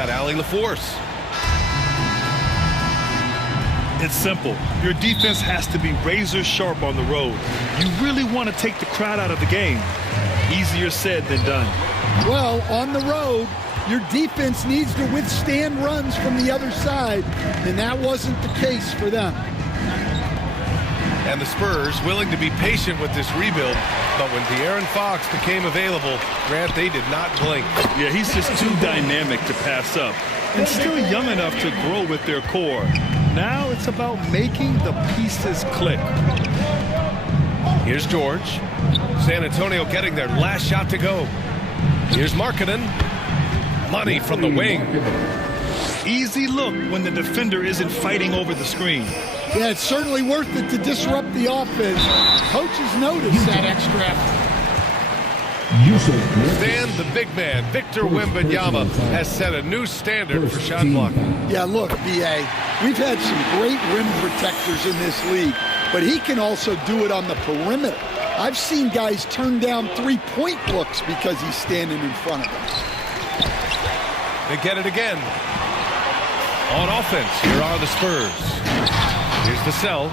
got Allie LaForce. It's simple. Your defense has to be razor sharp on the road. You really want to take the crowd out of the game. Easier said than done. Well, on the road, your defense needs to withstand runs from the other side, and that wasn't the case for them. And the Spurs willing to be patient with this rebuild, but when De'Aaron Fox became available, Grant, they did not blink. Yeah, he's just too dynamic to pass up, and still young enough to grow with their core. Now it's about making the pieces click. Here's George. San Antonio getting their last shot to go. Here's Markkanen. Money from the wing. Easy look when the defender isn't fighting over the screen. Yeah, it's certainly worth it to disrupt the offense. Coaches notice that extra effort. Stan, the big man, Victor Wembanyama, has set a new standard for shot blocking. Yeah, look, B.A., we've had some great rim protectors in this league, but he can also do it on the perimeter. I've seen guys turn down three-point looks because he's standing in front of them. They get it again. On offense, here are the Spurs. Here's Vassell.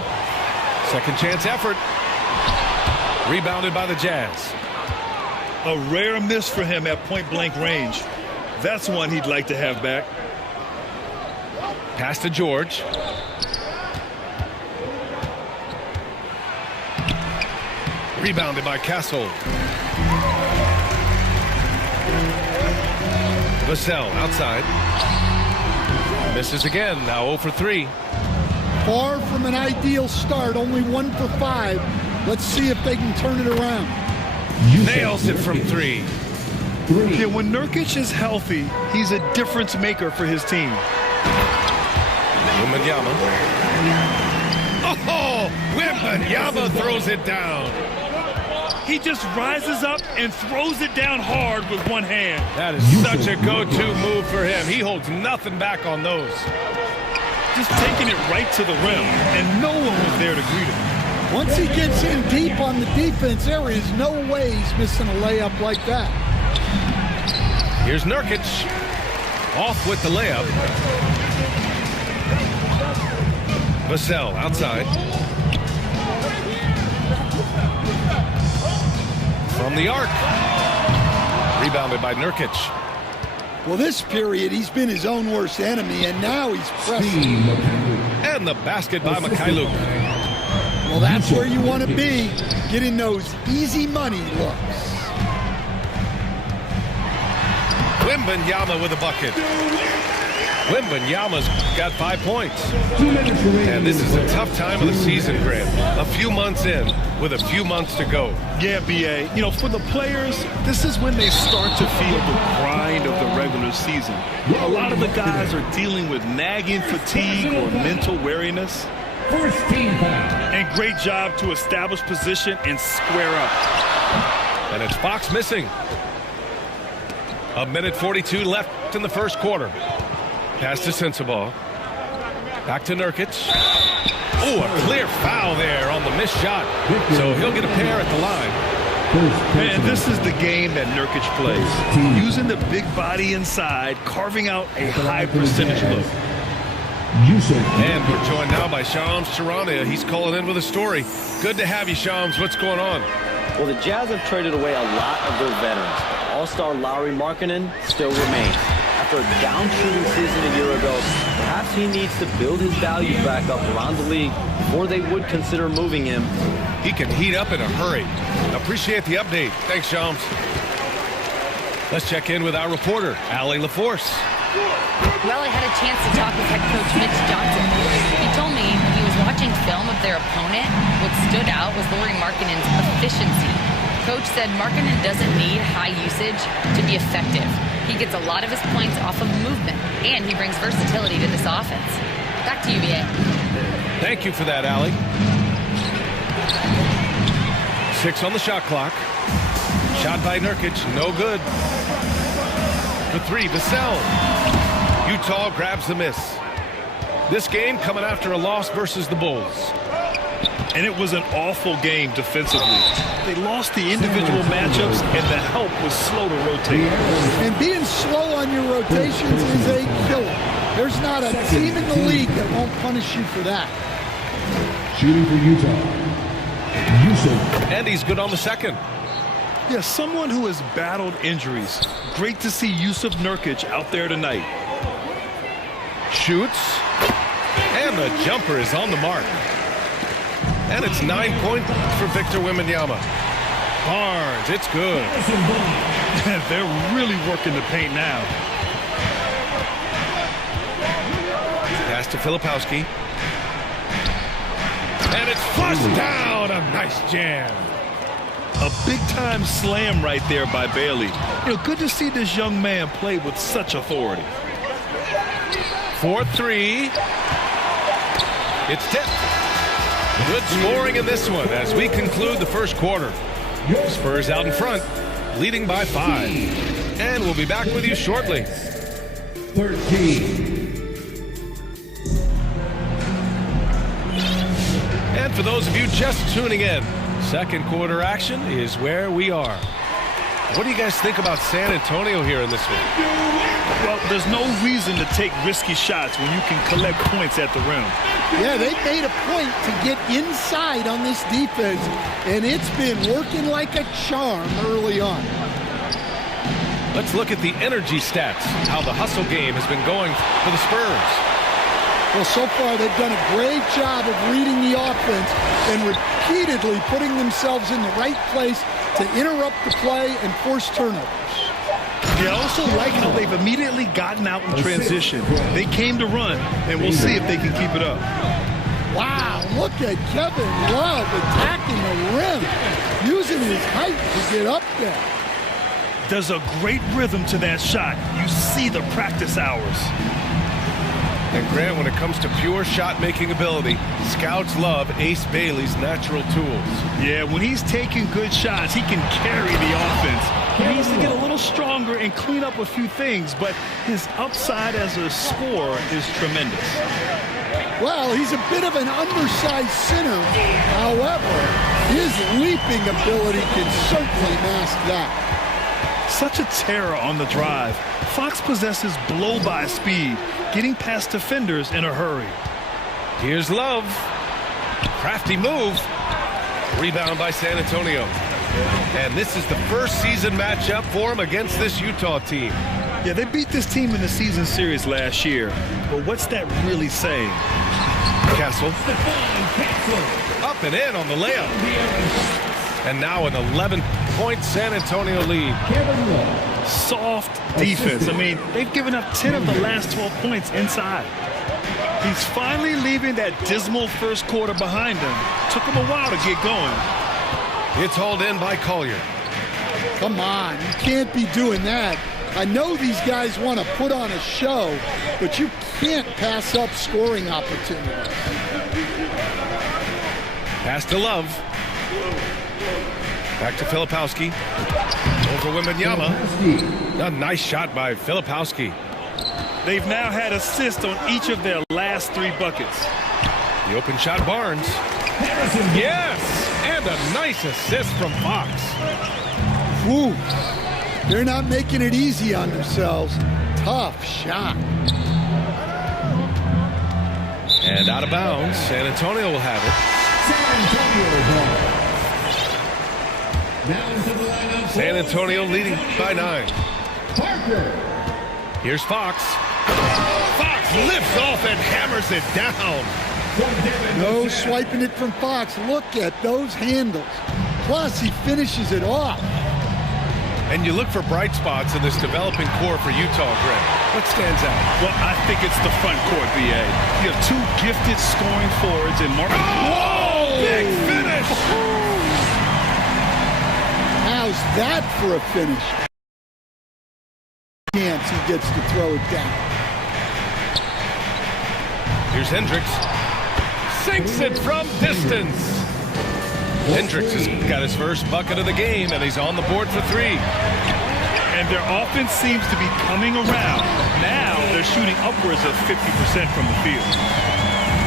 Second chance effort. Rebounded by the Jazz. A rare miss for him at point-blank range. That's one he'd like to have back. Pass to George. Rebounded by Castle. Vassell outside. Misses again, now 0 for 3. Far from an ideal start, only 1 for 5. Let's see if they can turn it around. Nails it from 3. Yeah, when Nurkic is healthy, he's a difference maker for his team. Wembanyama. Oh, Wembanyama throws it down. He just rises up and throws it down hard with one hand. That is such a go-to move for him. He holds nothing back on those. Just taking it right to the rim, and no one was there to greet him. Once he gets in deep on the defense, there is no way he's missing a layup like that. Here's Nurkic. Off with the layup. Vassell outside. From the arc. Rebounded by Nurkic. Well, this period, he's been his own worst enemy, and now he's pressing. And the basket by Mikhailuk. Well, that's where you want to be, getting those easy money looks. Wembanyama with a bucket. Wembanyama's got 5 points. And this is a tough time of the season, Grant. A few months in with a few months to go. Yeah, B.A., you know, for the players, this is when they start to feel the grind of the regular season. A lot of the guys are dealing with nagging fatigue or mental weariness. And great job to establish position and square up. And it's Fox missing. 1:42 left in the first quarter. Pass to Sensabaugh. Back to Nurkic. Oh, a clear foul there on the missed shot. So he'll get a pair at the line. And this is the game that Nurkic plays. Using the big body inside, carving out a high percentage look. And we're joined now by Shams Charania. He's calling in with a story. Good to have you, Shams. What's going on? Well, the Jazz have traded away a lot of their veterans. All-star Lauri Markkanen still remains. After a down-shooting season a year ago, perhaps he needs to build his value back up around the league before they would consider moving him. He can heat up in a hurry. Appreciate the update. Thanks, Shams. Let's check in with our reporter, Allie LaForce. Well, I had a chance to talk with head coach Mitch Johnson. He told me when he was watching film of their opponent, what stood out was Lauri Markkanen's efficiency. Coach said Markkanen doesn't need high usage to be effective. He gets a lot of his points off of movement, and he brings versatility to this offense. Back to you, B.A. Thank you for that, Allie. 6 on the shot clock. Shot by Nurkic, no good. For 3, Vassell. Utah grabs the miss. This game coming after a loss versus the Bulls. And it was an awful game defensively. They lost the individual matchups, and the help was slow to rotate. And being slow on your rotations is a killer. There's not a team in the league that won't punish you for that. Shooting for Utah, Yusuf. And he's good on the second. Yeah, someone who has battled injuries. Great to see Yusuf Nurkic out there tonight. Shoots. And the jumper is on the mark. And it's 9 points for Victor Wembanyama. Barnes, it's good. They're really working the paint now. Pass to Filipowski. And it's flushed down. A nice jam. A big-time slam right there by Bailey. You know, good to see this young man play with such authority. 4-3. It's tipped. Good scoring in this one as we conclude the first quarter. Spurs out in front, leading by 5. And we'll be back with you shortly. 13. And for those of you just tuning in, second quarter action is where we are. What do you guys think about San Antonio here in this one? Well, there's no reason to take risky shots when you can collect points at the rim. Yeah, they made a point to get inside on this defense, and it's been working like a charm early on. Let's look at the energy stats, how the hustle game has been going for the Spurs. Well, so far they've done a great job of reading the offense and repeatedly putting themselves in the right place to interrupt the play and force turnovers. Yeah, I also like how they've immediately gotten out in transition. They came to run, and we'll see if they can keep it up. Wow, look at Kevin Love attacking the rim, using his height to get up there. There's a great rhythm to that shot. You see the practice hours. And Grant, when it comes to pure shot-making ability, scouts love Ace Bailey's natural tools. Yeah, when he's taking good shots, he can carry the offense. He needs to get a little stronger and clean up a few things, but his upside as a scorer is tremendous. Well, he's a bit of an undersized center. However, his leaping ability can certainly mask that. Such a terror on the drive. Fox possesses blow-by speed, getting past defenders in a hurry. Here's Love. Crafty move. Rebound by San Antonio. And this is the first season matchup for him against this Utah team. Yeah, they beat this team in the season series last year. But what's that really saying? Castle. Up and in on the layup. And now an 11-point San Antonio lead. Soft defense. I mean, they've given up 10 of the last 12 points inside. He's finally leaving that dismal first quarter behind him. Took him a while to get going. It's hauled in by Collier. Come on, you can't be doing that. I know these guys want to put on a show, but you can't pass up scoring opportunities. Pass to Love. Back to Filipowski. Over Wembanyama. A nice shot by Filipowski. They've now had assists on each of their last 3 buckets. The open shot, Barnes. Yes! And a nice assist from Fox. Woo! They're not making it easy on themselves. Tough shot. And out of bounds. San Antonio will have it. San Antonio leading by 9. Here's Fox. Fox lifts off and hammers it down. No swiping it from Fox. Look at those handles. Plus, he finishes it off. And you look for bright spots in this developing core for Utah, Greg. What stands out? Well, I think it's the front court, BA. You have 2 gifted scoring forwards in Mark. Whoa! Big finish! How's that for a finish? Chance he gets to throw it down. Here's Hendricks. Sinks it from distance. Hendricks has got his first bucket of the game, and he's on the board for 3. And their offense seems to be coming around. Now they're shooting upwards of 50% from the field.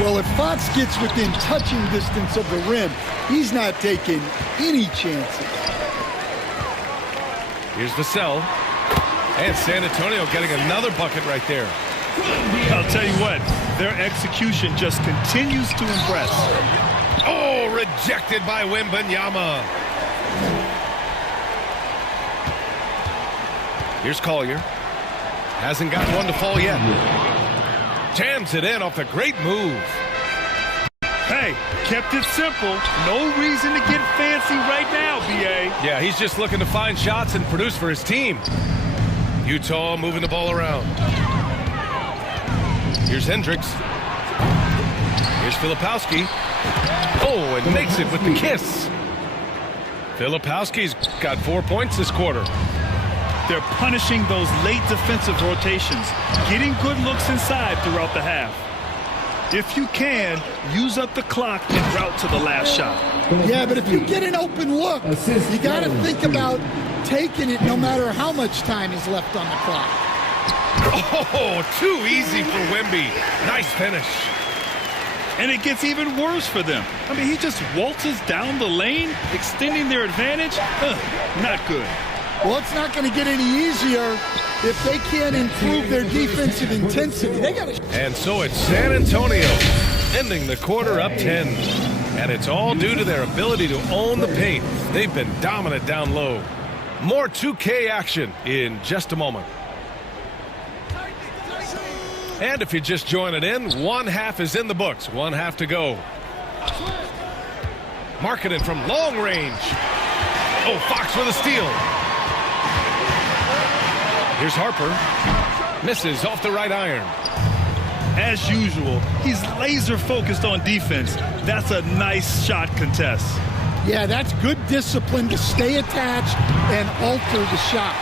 Well, if Fox gets within touching distance of the rim, he's not taking any chances. Here's Vassell. And San Antonio getting another bucket right there. I'll tell you what, their execution just continues to impress. Oh, rejected by Wembanyama. Here's Collier. Hasn't got one to fall yet. Jams it in off a great move. Hey, kept it simple. No reason to get fancy right now, B.A. Yeah, he's just looking to find shots and produce for his team. Utah moving the ball around. Here's Hendricks. Here's Filipowski. Oh, and makes it with the kiss. Filipowski's got 4 points this quarter. They're punishing those late defensive rotations, getting good looks inside throughout the half. If you can, use up the clock en route to the last shot. Yeah, but if you get an open look, you got to think about taking it no matter how much time is left on the clock. Oh, too easy for Wemby. Nice finish. And it gets even worse for them. I mean, he just waltzes down the lane, extending their advantage. Not good. Well, it's not going to get any easier if they can't improve their defensive intensity. They got to. And so it's San Antonio ending the quarter up 10. And it's all due to their ability to own the paint. They've been dominant down low. More 2K action in just a moment. And if you're just joining in, one half is in the books. One half to go. Markkanen from long range. Oh, Fox with a steal. Here's Harper. Misses off the right iron. As usual, he's laser focused on defense. That's a nice shot contest. Yeah, that's good discipline to stay attached and alter the shot.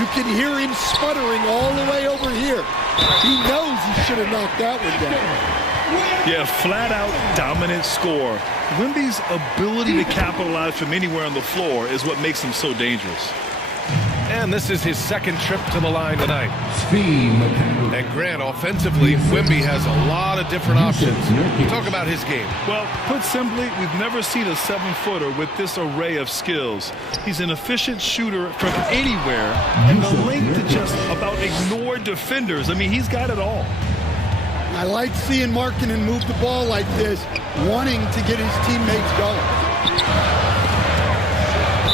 You can hear him sputtering all the way over here. He knows he should have knocked that one down. Yeah, flat out dominant score. Wemby's ability to capitalize from anywhere on the floor is what makes him so dangerous. And this is his second trip to the line tonight. Speed. And Grant, offensively, Wemby has a lot of different options. Talk about his game. Well, put simply, we've never seen a 7-footer with this array of skills. He's an efficient shooter from anywhere, and the length to just about ignore defenders. I mean, he's got it all. I like seeing Markkanen move the ball like this, wanting to get his teammates going.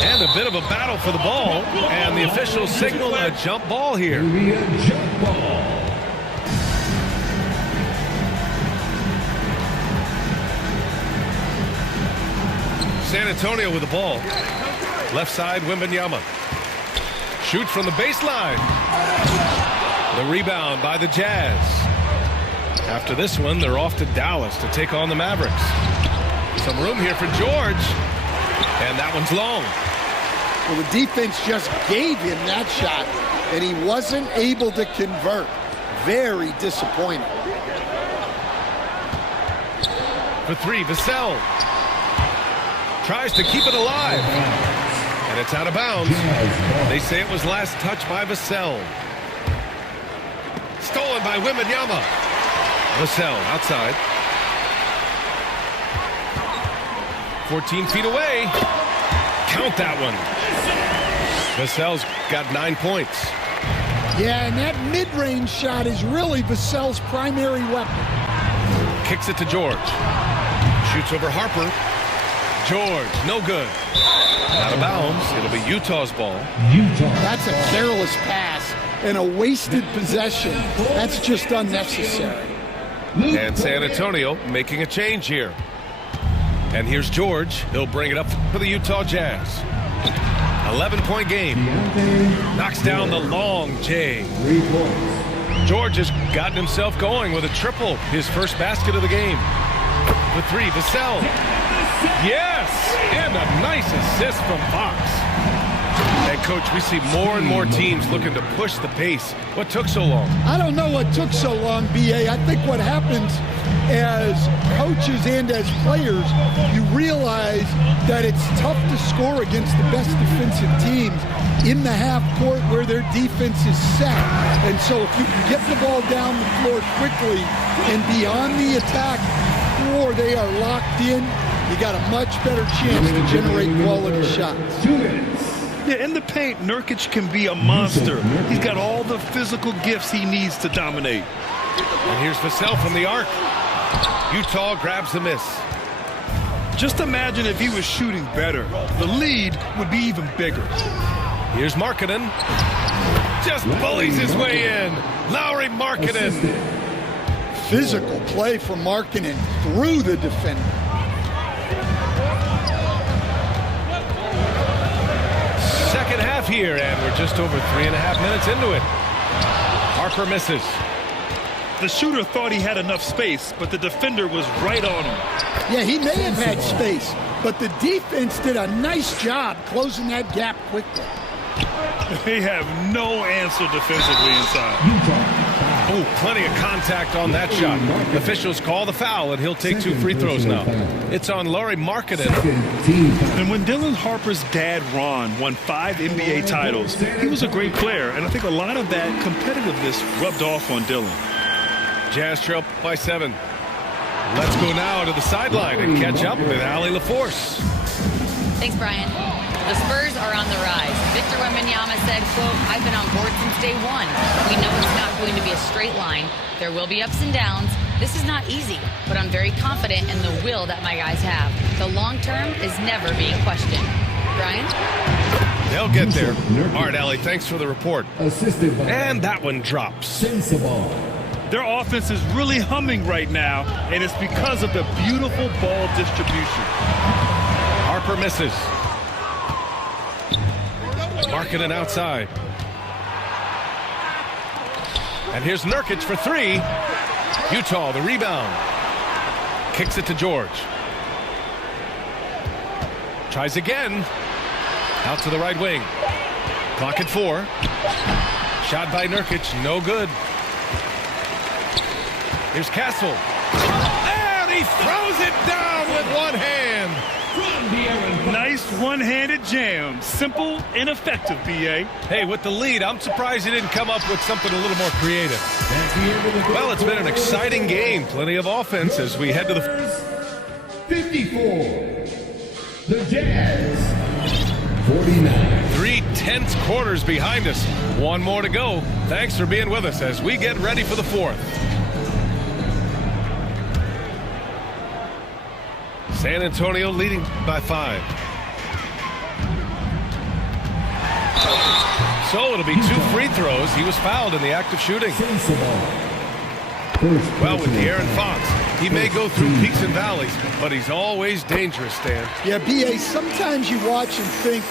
And a bit of a battle for the ball, and the officials signal a jump ball here. Jump ball. San Antonio with the ball. Left side, Wembanyama. Shoots from the baseline. The rebound by the Jazz. After this one, they're off to Dallas to take on the Mavericks. Some room here for George. And that one's long. Well, the defense just gave him that shot, and he wasn't able to convert. Very disappointing. For three, Vassell. Tries to keep it alive. And it's out of bounds. They say it was last touched by Vassell. Stolen by Wembanyama. Vassell outside. 14 feet away. Count that one. Vassell's got 9 points. Yeah, and that mid-range shot is really Vassell's primary weapon. Kicks it to George. Shoots over Harper. George, no good. Out of bounds. It'll be Utah's ball. That's a careless pass and a wasted possession. That's just unnecessary. And San Antonio making a change here. And here's George. He'll bring it up for the Utah Jazz. 11-point game. Knocks down the long J. George has gotten himself going with a triple. His first basket of the game. The three, Vassell. Yes! And a nice assist from Fox. And, Coach, we see more and more teams looking to push the pace. What took so long? I don't know what took so long, B.A. I think what happens as coaches and as players, you realize that it's tough to score against the best defensive teams in the half court where their defense is set. And so if you can get the ball down the floor quickly and be on the attack or they are locked in, you got a much better chance to generate quality shots. 2 minutes. Yeah, in the paint, Nurkic can be a monster. He's got all the physical gifts he needs to dominate. And here's Vassell from the arc. Utah grabs the miss. Just imagine if he was shooting better. The lead would be even bigger. Here's Markkanen. Just bullies his way in. Lauri Markkanen. Physical play from Markkanen through the defender. Second half here, and we're just over 3.5 minutes into it. Harper misses. The shooter thought he had enough space, but the defender was right on him. Yeah, he may have had space, but the defense did a nice job closing that gap quickly. They have no answer defensively inside. Oh, plenty of contact on that shot. Officials call the foul, and he'll take 2 free throws now. It's on Lauri Markkanen. And when Dylan Harper's dad, Ron, won 5 NBA titles, he was a great player, and I think a lot of that competitiveness rubbed off on Dylan. Jazz trail by 7. Let's go now to the sideline and catch up with Allie LaForce. Thanks, Brian. The Spurs are on the rise. Victor Wembanyama said, quote, "I've been on board since day one. We know it's not going to be a straight line. There will be ups and downs. This is not easy, but I'm very confident in the will that my guys have. The long term is never being questioned." Brian? They'll get there. All right, Allie, thanks for the report. Assisted by And that one drops. Sensabaugh. Their offense is really humming right now, and it's because of the beautiful ball distribution. Harper misses. Markkanen outside. And here's Nurkic for 3. Utah, the rebound. Kicks it to George. Tries again. Out to the right wing. Clock at 4. Shot by Nurkic, no good. Here's Castle. And he throws it down with one hand. Nice one-handed jam. Simple and effective, B.A. Hey, with the lead, I'm surprised he didn't come up with something a little more creative. Well, it's been an exciting game. Plenty of offense as we head to the 54. The Jazz. 49. 3 tense quarters behind us. One more to go. Thanks for being with us as we get ready for the 4th. San Antonio leading by 5. So it'll be 2 free throws. He was fouled in the act of shooting. Well, with De'Aaron Fox, he may go through peaks and valleys, but he's always dangerous, Stan. Yeah, B.A., sometimes you watch and think,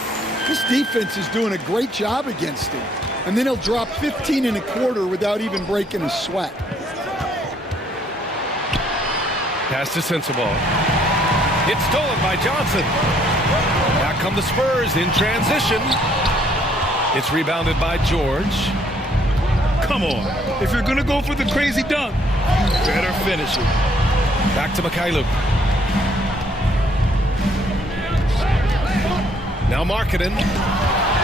this defense is doing a great job against him. And then he'll drop 15 in a quarter without even breaking a sweat. Pass to Sensabaugh. It's stolen by Johnson. Back come the Spurs in transition. It's rebounded by George. Come on. If you're going to go for the crazy dunk, you better finish it. Back to Mikhailuk. Now Markkanen.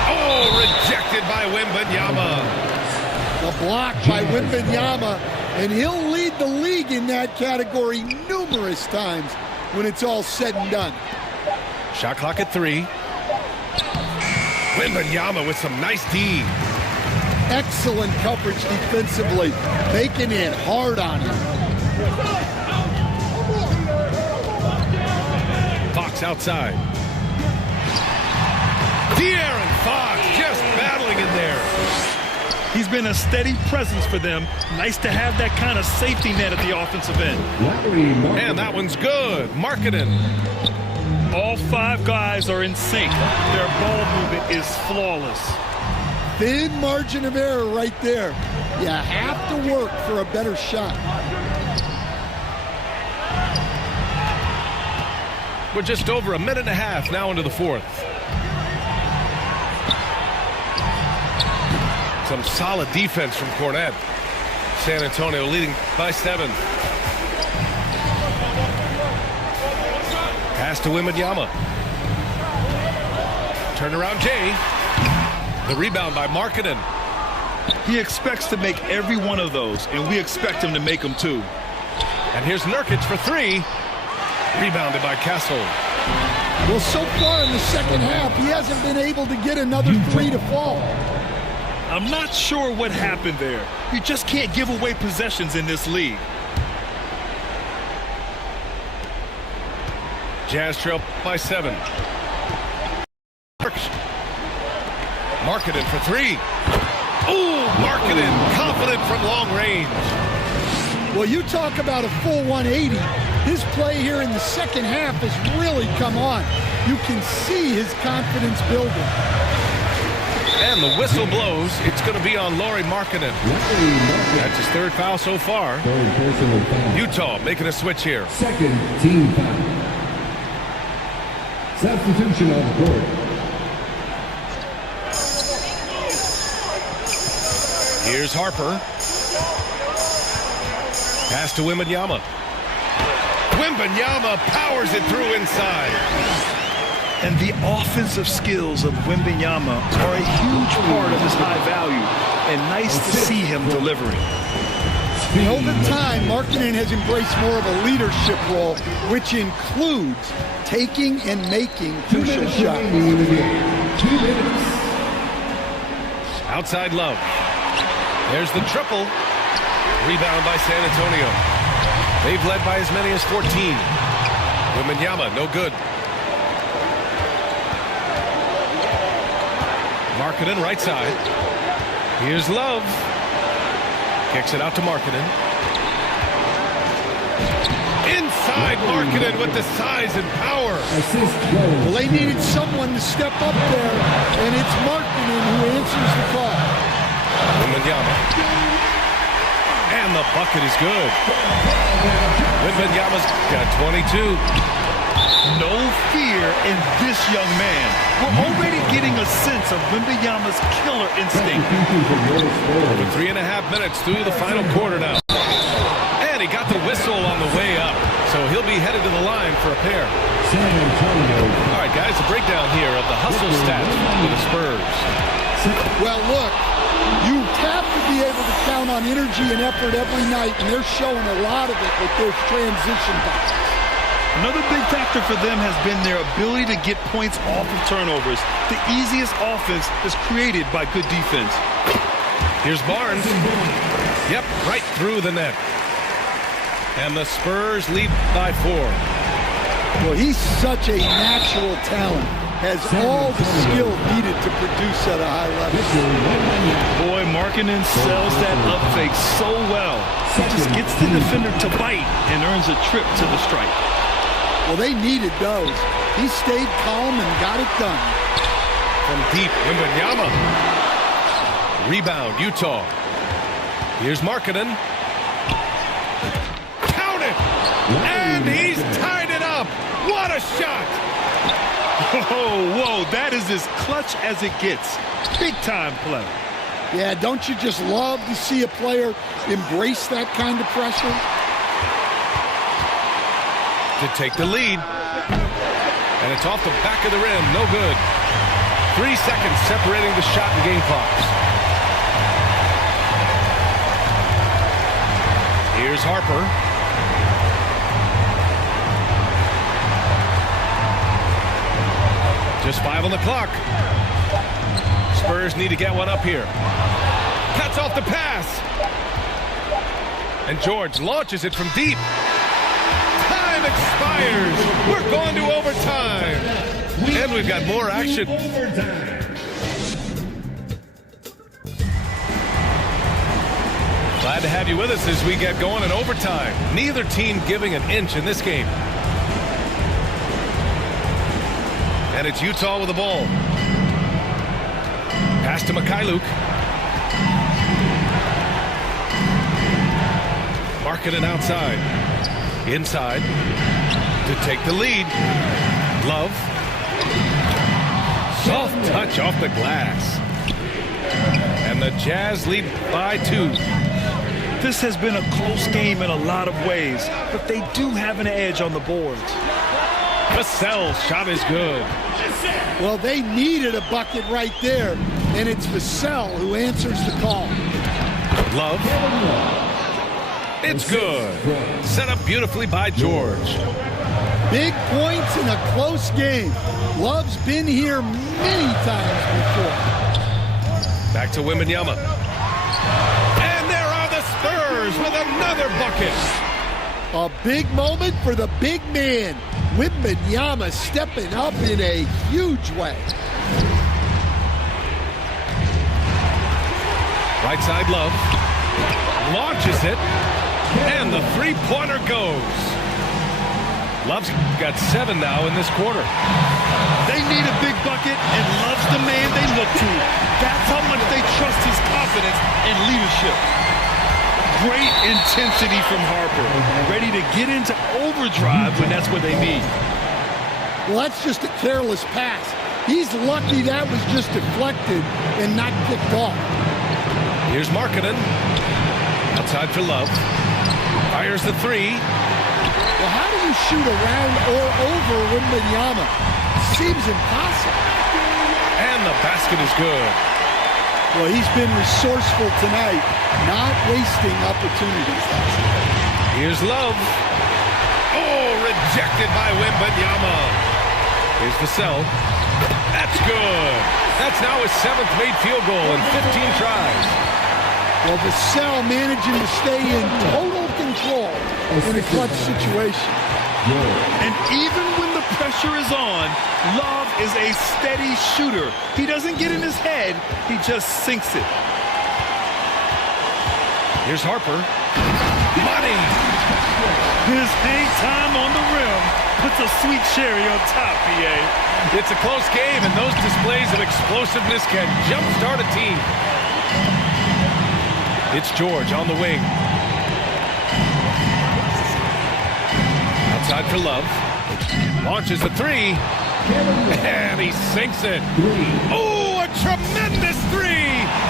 Oh, rejected by Wembanyama. The block by Wembanyama, and he'll lead the league in that category numerous times when it's all said and done. Shot clock at 3. Wembanyama with some nice D. Excellent coverage defensively, making it hard on him. Fox outside. De'Aaron Fox just battling in there. He's been a steady presence for them. Nice to have that kind of safety net at the offensive end. And that one's good. Markkanen. All 5 guys are in sync. Their ball movement is flawless. Thin margin of error right there. You have to work for a better shot. We're just over a minute and a half now into the 4th. Some solid defense from Cornette. San Antonio leading by 7. Pass to Wembanyama. Turnaround Jay. The rebound by Markkanen. He expects to make every one of those, and we expect him to make them too. And here's Nurkic for 3. Rebounded by Castle. Well, so far in the second half, he hasn't been able to get another 3 to fall. I'm not sure what happened there. You just can't give away possessions in this league. Jazz trail by 7. Markkanen for 3. Ooh, Markkanen confident from long range. Well, you talk about a full 180. His play here in the second half has really come on. You can see his confidence building. And the whistle blows. It's going to be on Lauri Markkanen. That's his 3rd foul so far. Utah making a switch here. Second team foul. Substitution on the court. Here's Harper. Pass to Wembanyama. Wembanyama powers it through inside. And the offensive skills of Wembanyama are a huge part of his high value, and nice to see him delivering. Over time, Markkanen has embraced more of a leadership role, which includes taking and making crucial shots. 2 minutes. Outside Love. There's the triple. Rebound by San Antonio. They've led by as many as 14. Wembanyama, no good. Markkanen, right side. Here's Love. Kicks it out to Markkanen. Inside Markkanen with the size and power. Assist goal. Well, they needed someone to step up there, and it's Markkanen who answers the call. Wembanyama. And the bucket is good. Wembanyama's got 22. No fear in this young man. We're already getting a sense of Wembanyama's killer instinct. Over 3.5 minutes through the final quarter now. And he got the whistle on the way up. So he'll be headed to the line for a pair. San Antonio. All right, guys, a breakdown here of the hustle stats for the Spurs. Well, look, you have to be able to count on energy and effort every night, and they're showing a lot of it with their transition baskets. Another big factor for them has been their ability to get points off of turnovers. The easiest offense is created by good defense. Here's Barnes. Yep, right through the net. And the Spurs lead by 4. Well, he's such a natural talent. Has all the skill needed to produce at a high level. Boy, Markkanen sells that up fake so well. He just gets the defender to bite and earns a trip to the stripe. Well, they needed those. He stayed calm and got it done. From deep, Wembanyama. Rebound, Utah. Here's Markkanen. Count it! And he's tied it up! What a shot! Whoa, that is as clutch as it gets. Big time play. Yeah, don't you just love to see a player embrace that kind of pressure? To take the lead. And it's off the back of the rim. No good. 3 seconds separating the shot and game clocks. Here's Harper. Just 5 on the clock. Spurs need to get one up here. Cuts off the pass. And George launches it from deep. Time expires. We're going to overtime. And we've got more action. Glad to have you with us as we get going in overtime. Neither team giving an inch in this game. And it's Utah with the ball. Pass to Mikhailuk. Markkanen outside. Inside. To take the lead. Love. Soft touch off the glass. And And the Jazz lead by 2. This has been a close game in a lot of ways, but they do have an edge on the boards. Vassell's shot is good. Well, they needed a bucket right there, and it's Vassell who answers the call. Love. It's good. Set up beautifully by George. Big points in a close game. Love's been here many times before. Back to Wembanyama. And there are the Spurs with another bucket. A big moment for the big man. Wembanyama stepping up in a huge way. Right side Love. Launches it. And the three-pointer goes. Love's got 7 now in this quarter. They need a big bucket, and Love's the man they look to. That's how much they trust his confidence and leadership. Great intensity from Harper. Ready to get into overdrive when that's what they need. Well, that's just a careless pass. He's lucky that was just deflected and not kicked off. Here's Markkanen. Outside for Love. Fires the 3. Well, how do you shoot around or over Wembanyama? Seems impossible. And the basket is good. Well, he's been resourceful tonight, not wasting opportunities. Here's Love. Oh, rejected by Wembanyama. Here's Vassell. That's good. That's now his 7th made field goal in 15 tries. Well, Vassell managing to stay in total control in a clutch situation. And even when the pressure is on, Love is a steady shooter. He doesn't get in his head, he just sinks it. Here's Harper. Money! His hang time on the rim puts a sweet cherry on top, PA. It's a close game, and those displays of explosiveness can jumpstart a team. It's George on the wing. Outside for Love. Launches the 3. And he sinks it. Oh, a tremendous 3.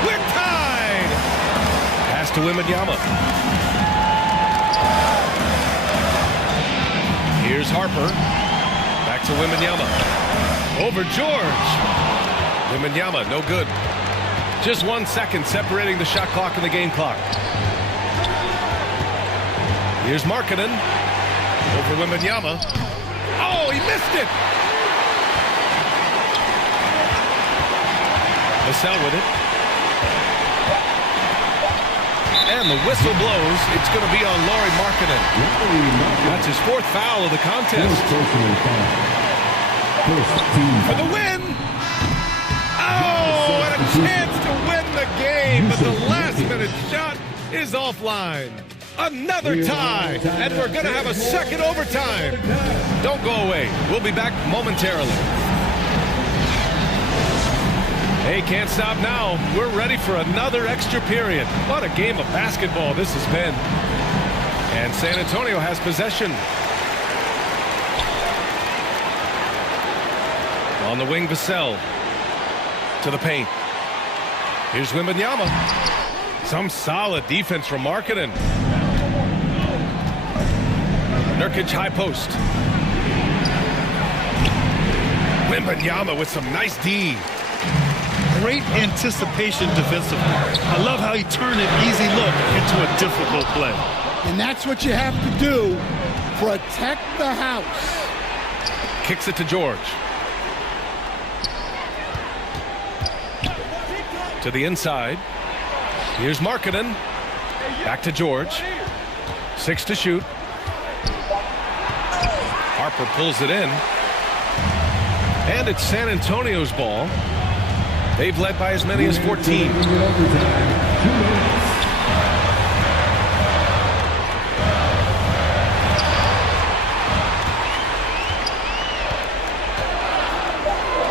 We're tied. Pass to Wembanyama. Here's Harper. Back to Wembanyama. Over George. Wembanyama, no good. Just 1 second separating the shot clock and the game clock. Here's Markkanen. Over Wembanyama. Oh, he missed it! Vassell with it. And the whistle blows. It's going to be on Lauri Markkanen. That's his 4th foul of the contest. For the win! Oh, and a chance to win the game, but the last-minute shot is offline. Another tie, and we're going to have a second overtime. Don't go away. We'll be back momentarily. Hey, can't stop now. We're ready for another extra period. What a game of basketball this has been. And San Antonio has possession. On the wing, Vassell. To the paint. Here's Wembanyama. Some solid defense from Markkanen. Nurkic high post. Wembanyama with some nice D. Great anticipation defensively. I love how he turned an easy look into a difficult play. And that's what you have to do. Protect the house. Kicks it to George. To the inside. Here's Markkanen. Back to George. 6 to shoot. Harper pulls it in. And it's San Antonio's ball. They've led by as many as 14.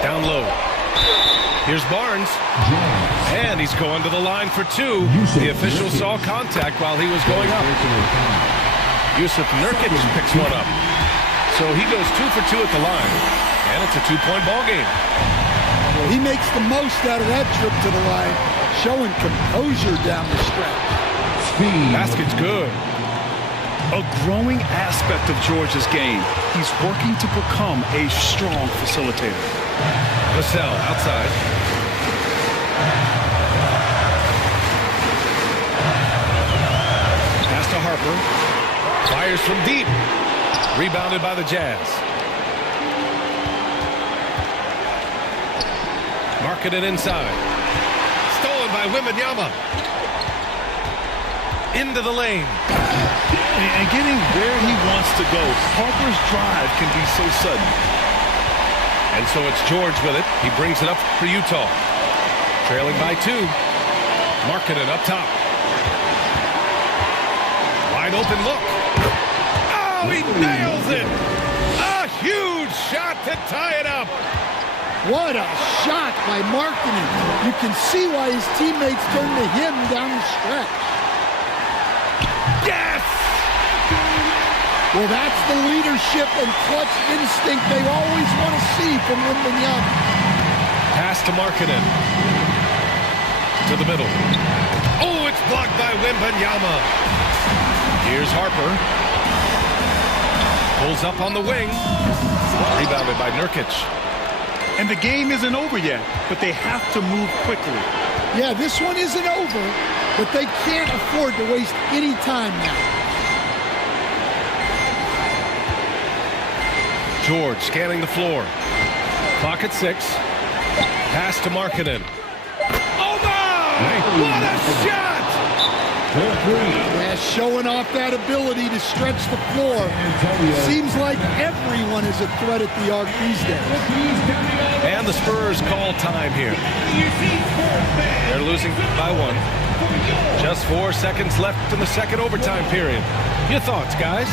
Down low. Here's Barnes. And he's going to the line for 2. The official saw contact while he was going up. Yusuf Nurkic picks one up. So he goes 2 for 2 at the line. And it's a 2-point ball game. Well, he makes the most out of that trip to the line. showing composure down the stretch. Speed. Basket's good. A growing aspect of George's game. He's working to become a strong facilitator. Vassell outside. Pass to Harper. Fires from deep. Rebounded by the Jazz. Markkanen inside. Stolen by Wembanyama. Into the lane. And getting where he wants to go. Harper's drive can be so sudden. And so it's George with it. He brings it up for Utah. Trailing by 2. Markkanen up top. Wide open look. Oh, he nails it. A huge shot to tie it up. What a shot by Markkanen. You can see why his teammates turn to him down the stretch. Yes! Well, that's the leadership and clutch instinct they always want to see from Wembanyama. Pass to Markkanen. To the middle. Oh, it's blocked by Wembanyama. Here's Harper. Pulls up on the wing. Rebounded by Nurkic. And the game isn't over yet, but they have to move quickly. Yeah, this one isn't over, but they can't afford to waste any time now. George scanning the floor. Clock at 6. Pass to Markkanen. Oh my! What a shot! Yeah, showing off that ability to stretch the floor. Seems like everyone is a threat at the arc these days. And the Spurs call time here. They're losing by 1. Just 4 seconds left in the second overtime period. Your thoughts, guys?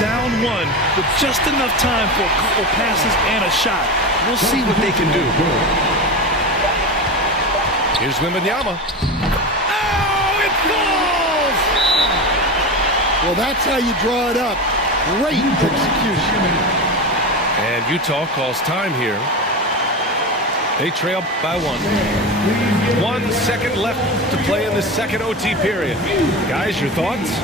Down 1 with just enough time for a couple passes and a shot. We'll see what they can do. Here's Wembanyama. Oh, it falls! Well, that's how you draw it up. Great execution. And Utah calls time here. They trail by 1. 1 second left to play in the second OT period. Guys, your thoughts?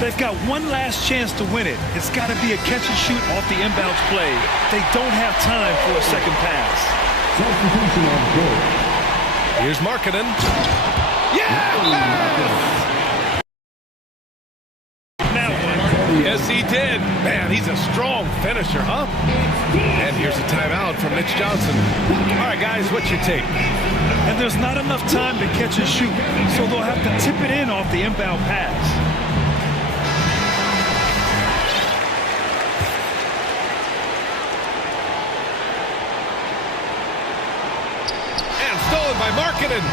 They've got one last chance to win it. It's got to be a catch and shoot off the inbounds play. They don't have time for a second pass. Substitution on the court. Here's Markkanen. Yeah! Yes, he did. Man, he's a strong finisher, huh? And here's a timeout from Mitch Johnson. All right, guys, what's your take? And there's not enough time to catch and shoot, so they'll have to tip it in off the inbound pass. And stolen by Markkanen.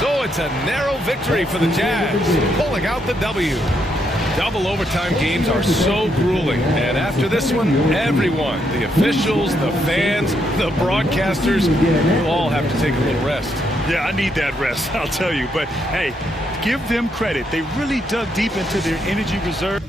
So it's a narrow victory for the Jazz, pulling out the W. Double overtime games are so grueling, and after this one, everyone, the officials, the fans, the broadcasters, will all have to take a little rest. Yeah, I need that rest, I'll tell you. But, hey, give them credit. They really dug deep into their energy reserve.